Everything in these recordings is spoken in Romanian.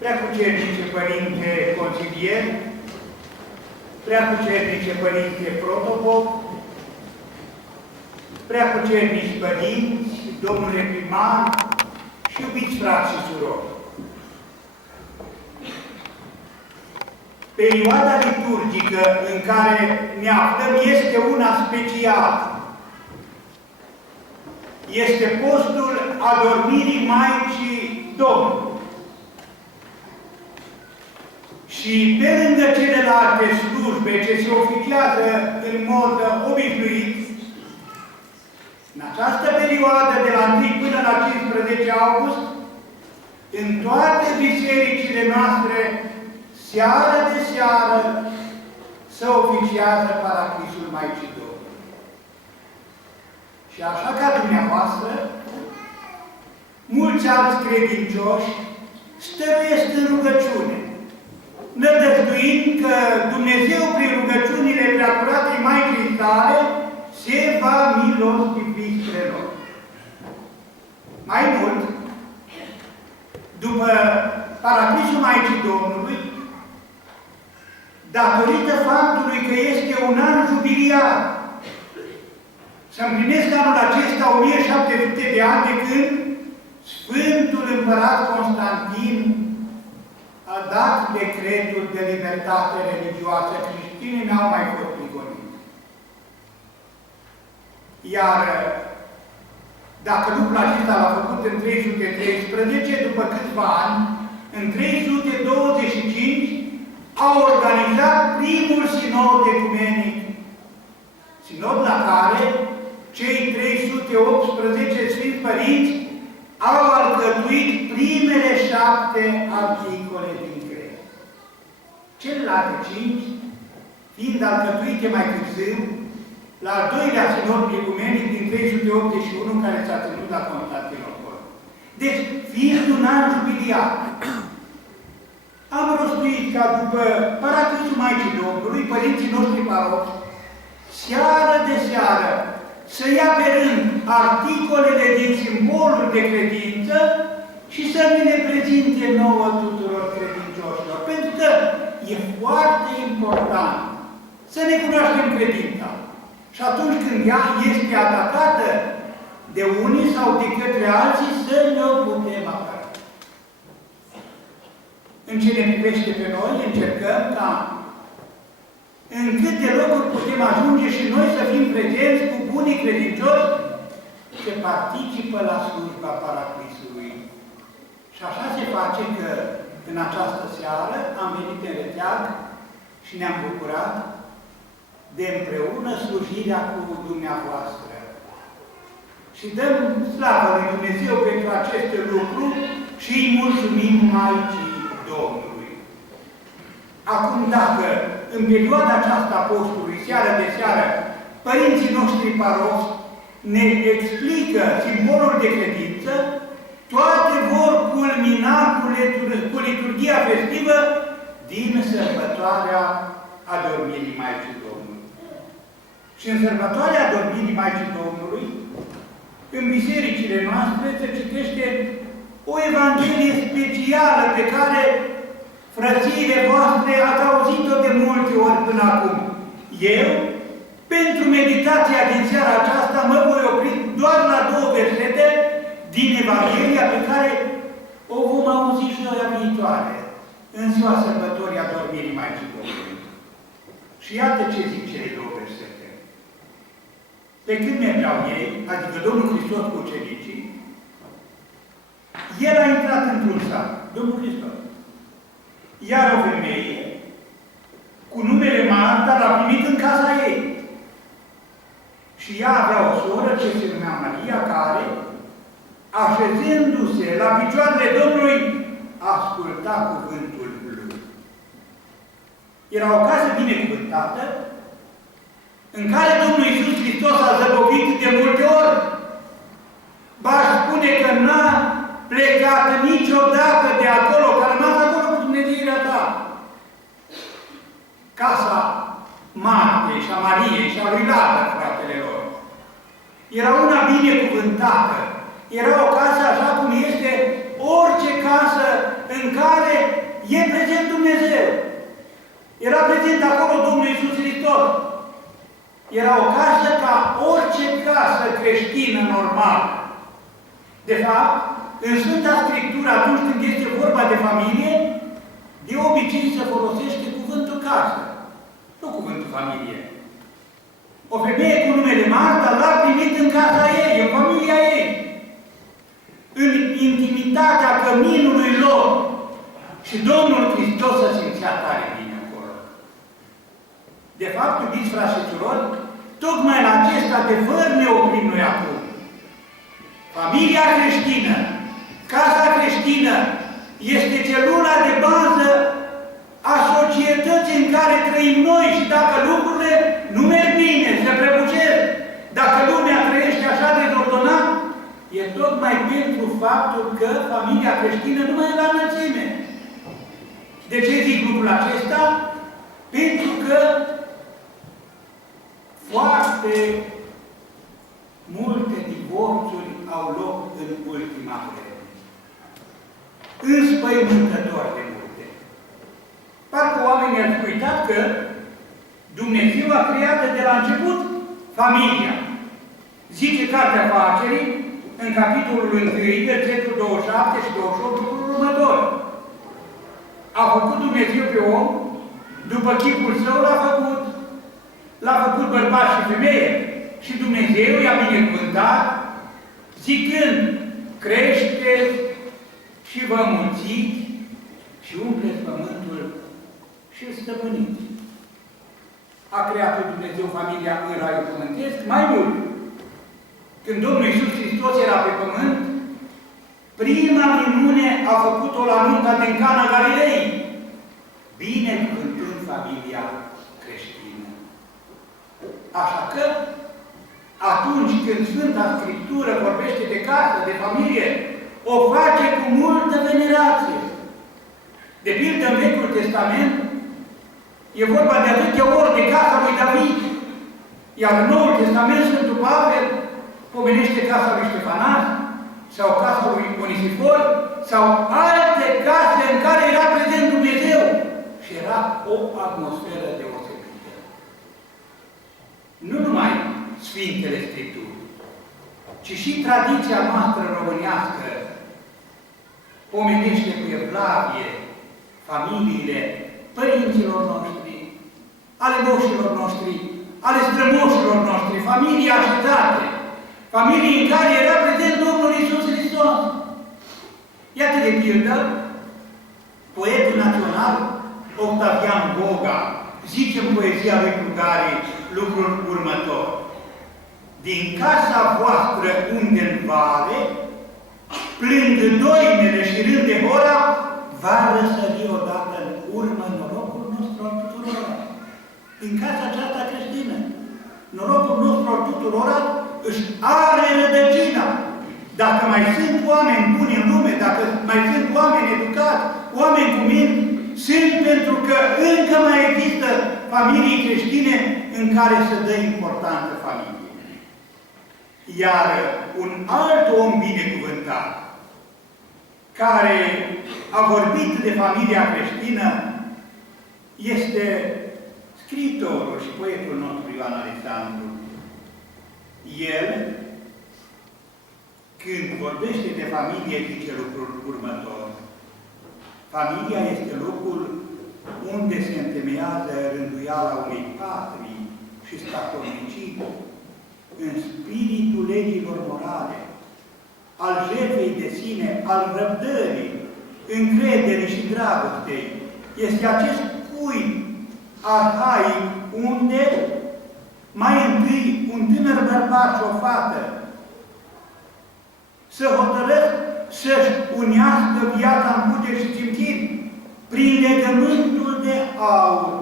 Preacucernice Părinte Consilier, Preacucernice Părinte Protopop, Preacucernici Părinți, Domnule Primar și iubiți frați și surori. Perioada liturgică în care ne aflăm este una specială. Este postul adormirii Maicii Domnului. Și pe lângă celelalte slujbe ce se oficiază în mod obișnuit, în această perioadă de la 1 până la 15 august, în toate bisericile noastre, seară de seară, se oficiază Paraclisul Maicii Domnului. Și așa ca dumneavoastră, mulți alți credincioși stăruiesc în rugăciune, nădăjduind că Dumnezeu, prin rugăciunile Preacuratei Maicii sale, se va milostivi spre lor. Mai mult, după Paraclisul Maicii Domnului, datorită faptului că este un an jubiliar, să împlinesc anul acesta 1700 de ani de când Sfântul Împărat Constantin a dat decretul de libertate religioasă. Creștinii n-au mai fost prigoniți. Iar dacă lucrul acesta l-a făcut în 313, după câțiva ani, în 325, a organizat primul sinod ecumenic. Sinod la care cei 318 Sfinți Părinți au alcătuit primele 7 articole din cred. Celelalte 5, fiind alcătuite mai târziu, la al doilea sinod ecumenic din 381, care s-a ținut la Constantinopol. Deci, fiind un an jubiliar, am rostuit ca după Paraclisul Maicii Domnului, părinții noștri parohi, seară de seară, să ia pe rând articolele din simbolul de credință și să ne le prezinte nouă tuturor credincioșilor. Pentru că e foarte important să ne cunoaștem credința. Și atunci când ea este atacată de unii sau de către alții, să ne-o putem apăra. În ce ne privește pe noi, încercăm ca în câte locuri putem ajunge și noi să fim prezenți cu bunii credincioși ce participă la slujba Paraclisului. Și așa se face că în această seară am venit în rețeag și ne-am bucurat de împreună slujirea cu dumneavoastră. Și dăm slavă lui Dumnezeu pentru aceste lucruri și îi mulțumim Maicii Domnului. Acum, dacă în perioada aceasta a postului, seară de seară, părinții noștri parohi ne explică simbolul de credință, toate vor culmina cu liturghia festivă din sărbătoarea Adormirii Maicii Domnului. Și în sărbătoarea Adormirii Maicii Domnului, în bisericile noastre se citește o Evanghelie specială pe care frățiile voastre ați auzit-o de multe ori până acum. Eu, pentru meditația din seara aceasta, mă voi opri doar la 2 versete din Evanghelia pe care o vom auzi și noua viitoare, în ziua sărbătorii Adormirii Maicii Domnului. Și iată ce zic cele 2 versete. Pe când mergeau ei, adică Domnul Hristos cu ucenicii, El a intrat într-un sat, Domnul Hristos. Iar o femeie, cu numele Marta, l-a primit în casa ei. Și ea avea o soră ce se numea Maria, care, așezându-se la picioarele Domnului, asculta cuvântul Lui. Era o casă binecuvântată, în care Domnul Iisus Hristos a zăbovit de multe ori. V-aș spune că n-a plecat niciodată de acolo, că a rămas acolo cu Dumnezeirea ta. Casa Martei și a Mariei și a lui Lazar, fratele lor, era una binecuvântată. Era o casă așa cum este orice casă în care normal. De fapt, în Sfânta Scriptură, atunci când este vorba de familie, de obicei se folosește cuvântul casă, nu cuvântul familie. O femeie cu numele Marta l-a primit în casa ei, în familia ei. În intimitatea căminului lor. Și Domnul Hristos se simțea tare bine acolo. De fapt, iubiți frați și surori, tocmai la acest adevăr ne oprim noi acum. Familia creștină, casa creștină, este celula de bază a societății în care trăim noi și dacă lucrurile nu merg bine, se prăbușesc, dacă lumea trăiește așa dezordonat, e tocmai pentru faptul că familia creștină nu mai e la înălțime. De ce zic lucrul acesta? Pentru că foarte multe divorțuri au loc în ultima vreme. Înspăimântător de multe. Parcă oamenii au uitat că Dumnezeu a creat de la început familia. Zice Cartea Facerii, în capitolul 1, versetul 27 și 28, lucrul următor. A făcut Dumnezeu pe om, după chipul său l-a făcut bărbat și femeie. Și Dumnezeu i-a binecuvântat, zicând, creșteți și vă mulțiți și umpleți pământul și îl stăpâniți. A creat Dumnezeu familia în raiul pământesc, mai mult. Când Domnul Iisus Hristos era pe pământ, prima minune a făcut-o la nunta din Cana Galilei, binecuvântând familia creștină. Așa că, atunci când Sfânta Scriptură vorbește de casă, de familie, o face cu multă venerație. De pildă, în Vechiul Testament, e vorba de atâtea ori de casa lui David, iar în Noul Testament, Sfântul Pavel pomenește casa lui Ștefanac, sau casa lui Onisifor, sau alte case în care era prezent Dumnezeu și era o atmosferă deosebită. Nu numai Sfintele Scripturi, ci și tradiția noastră românească pomenește cu evlavie familiile părinților noștri, ale moșilor noștri, ale strămoșilor noștri, familii așezate, familii în care era prezent Domnul Iisus Hristos. Iată de pildă, poetul național Octavian Boga zice în poezia lui Plugarii lucrul următor. Din casa voastră unde-n vale, plâng doinele și râde hora, va răsări odată în urmă norocul nostru al tuturora. Din casa aceasta creștină, norocul nostru al tuturora își are rădăcina. Dacă mai sunt oameni buni în lume, dacă mai sunt oameni educați, oameni cu minte, sunt pentru că încă mai există familii creștine în care se dă importantă familie. Iar un alt om binecuvântat, care a vorbit de familia creștină, este scriitorul și poetul nostru Ioan Alexandru. El, când vorbește de familie, zice lucrul următor. Familia este locul unde se întemeiază rânduiala unei patrii și statornicii în spiritul legilor morale, al jertfei de sine, al răbdării, încrederii și dragostei. Este acest cui arhaic unde mai întâi un tânăr bărbat și o fată să hotărăsc să-și unească viața în puteri și simțiri prin legământul de aur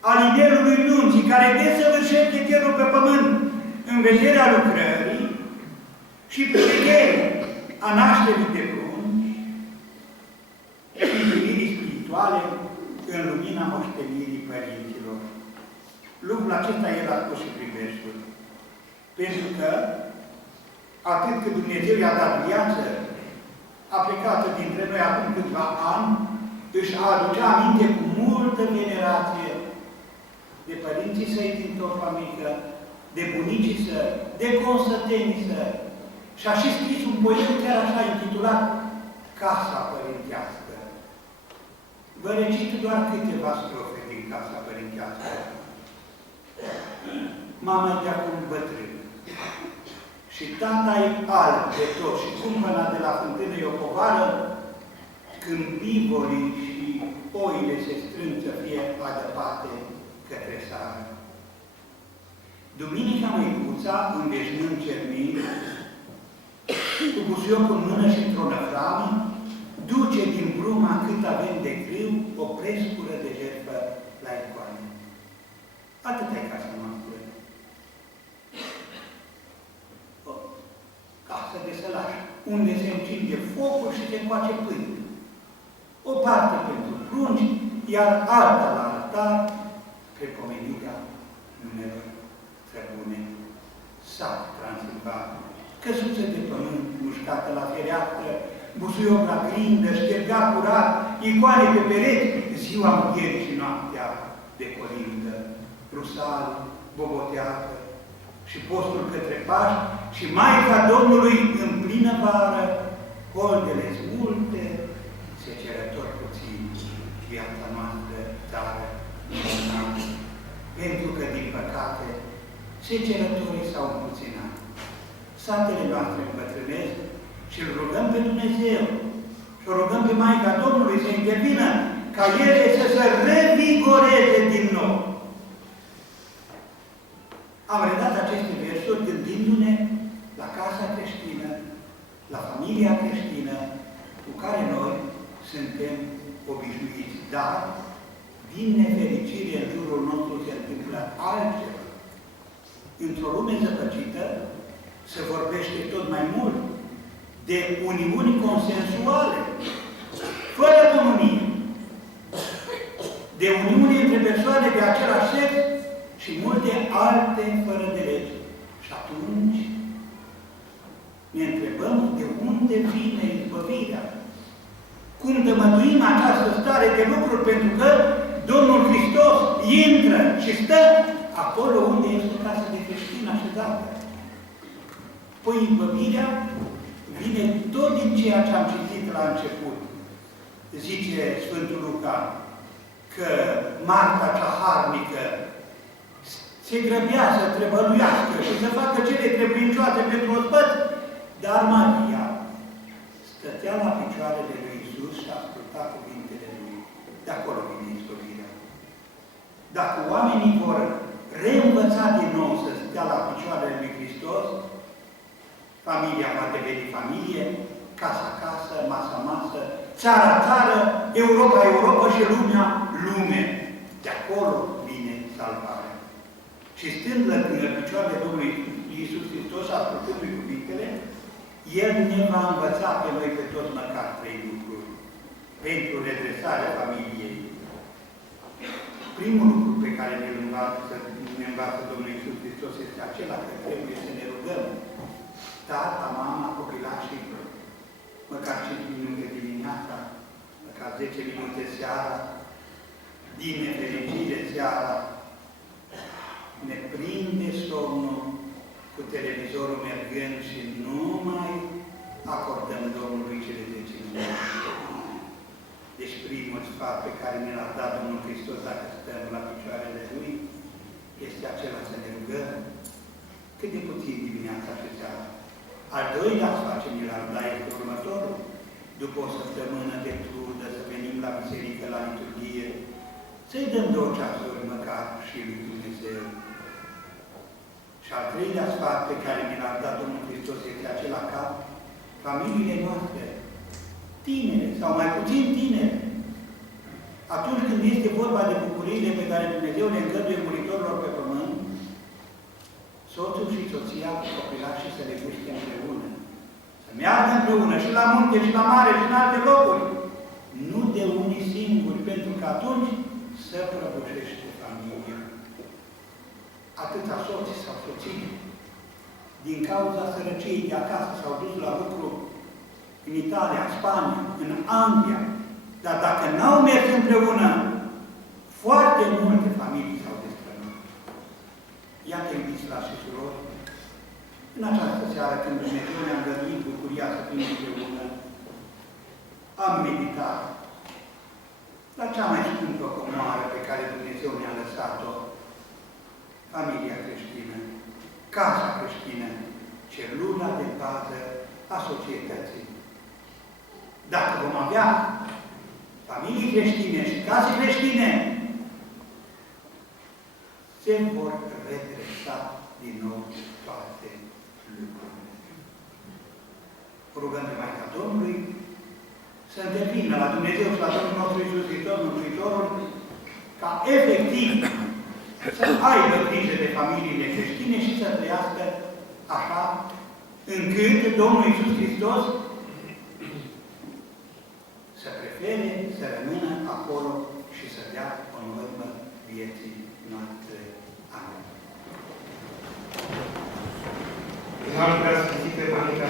al inelului nunții, care desăvârșește cerul pe pământ în vederea lucrării și privegherii a nașterii de prunci și iubirii spirituale în lumina moștenirii părinților. Lucrul acesta el a spus și prin versuri. Pentru că atât cât Dumnezeu i-a dat viață, a plecat dintre noi acum câțiva ani, își aducea aminte cu multă venerație de părinții săi din torba mică, de bunicii săi, de consătenii săi. Și a și scris un poem chiar așa intitulat Casa Părintească. Vă recit doar câteva strofe din Casa Părintească. Mama e de acum bătrân și tata-i alb de tot și cumpăna de la fântână e o povară, când bivolii și oile se strâng să fie adăpate către sară. Duminica măicuța, înveșnând cernic, cu busuiocul în mână și într-o năframă, duce din bruma cât avem de grâu o prescură de jertfă la icoane. Atâta e casa noastră. O casă de sălaș, unde se încinge focul și se coace pâine. O parte pentru prunci, iar alta la altar, prepomenirea numelor străbune. Sat Transilvan, căsuță de pământ mușcată la fereastră, busuioc la grindă, ștergat curat, icoane pe pereți, ziua înghierii și noaptea de colindă, rusal, boboteată și postul către Paști și Maica Domnului în plină vară, holdele multe, secerător puțin, viața noastră tare, pentru că, din păcate, secerătorii s-au împuținat. Satele noastre îmbătrânesc și îl rugăm pe Dumnezeu și o rugăm pe Maica Domnului să intervină ca ele să se revigoreze din nou. Am redat aceste versuri gândindu-ne la casa creștină, la familia creștină cu care noi suntem obișnuiți. Dar, din nefericire, în jurul nostru se întâmplă altceva. Într-o lume zăpăcită se vorbește tot mai mult de uniuni consensuale, fără comunie, de uniune între persoane de același sex și multe alte fără de lege. Și atunci ne întrebăm de unde vine izbăvirea. Cum tămăduim această stare de lucruri, pentru că Domnul Hristos intră și stă acolo unde este casa de creștin așezată. Păi izbăvirea vine tot din ceea ce am citit la început. Zice Sfântul Luca că Marta cea harnică se grăbea să trebăluiască și să facă cele trebuincioase pentru ospăț, dar Maria stătea la picioarele lui Iisus și asculta cuvintele lui. De acolo vine izbăvirea. Dacă oamenii vor reînvăța din nou să stea la picioarele lui Hristos, familia va deveni familie, casa casă, masa masă, țara țară, Europa Europa și lumea lume. De acolo vine salvarea. Și stând la picioarele Domnului Iisus Hristos, ascultându-i cuvintele, El ne va învăța pe noi pe toți măcar 3 lucruri pentru redresarea familiei. Primul lucru pe care ne învață Domnul Iisus Hristos este acela că trebuie să ne rugăm tata, mama, copilașii, măcar 5 minute dimineața, măcar 10 minute seara, din nefericire seara, ne prinde somnul cu televizorul mergând și nu mai acordăm Domnului cele 10 minute. Deci primul sfat pe care ne l-a dat Domnul Hristos dacă stăm la picioarele Lui este acela să ne rugăm cât de puțin dimineața și seara. Al doilea sfat ce ne l-a dat este următorul. După o săptămână de trudă să venim la biserică, la liturghie, să-i dăm 2 ceasuri măcar și lui Dumnezeu. Și al treilea sfat pe care ne l-a dat Domnul Hristos este acela ca familiile noastre, tinere sau mai puțin tinere, atunci când este vorba de bucuriile pe care Dumnezeu le îngăduie muritorilor pe pământ, soțul și soția cu copilașii să le guste împreună, să meargă împreună și la munte, și la mare, și în alte locuri, nu de unii singuri, pentru că atunci se prăbușește familia. Atâta soți sau soții, din cauza sărăciei de acasă, s-au dus la lucru în Italia, în Spania, în Anglia, dar dacă n-au mers împreună, foarte multe familii s-au destrămat. Iată, iubiți frați și În această seară, când Dumnezeu ne-a îngăduit bucuria să fim împreună, am meditat la cea mai scumpă comoară pe care Dumnezeu ne-a lăsat-o, familia creștină, casa creștină, celula de bază a societății. Dacă vom avea familii creștine și case creștine, se vor redresa din nou toate lucrurile. Rugăm de Maica Domnului să îndevină la Dumnezeu și la Domnul nostru Iisus Hristos, Mântuitorul, ca efectiv să aibă grijă de familiile creștine și să trăiască așa, încât Domnul Iisus Hristos să prefere să rămână acolo și să dea o urmă vieții noastre. Amin. În al preasfințite Monica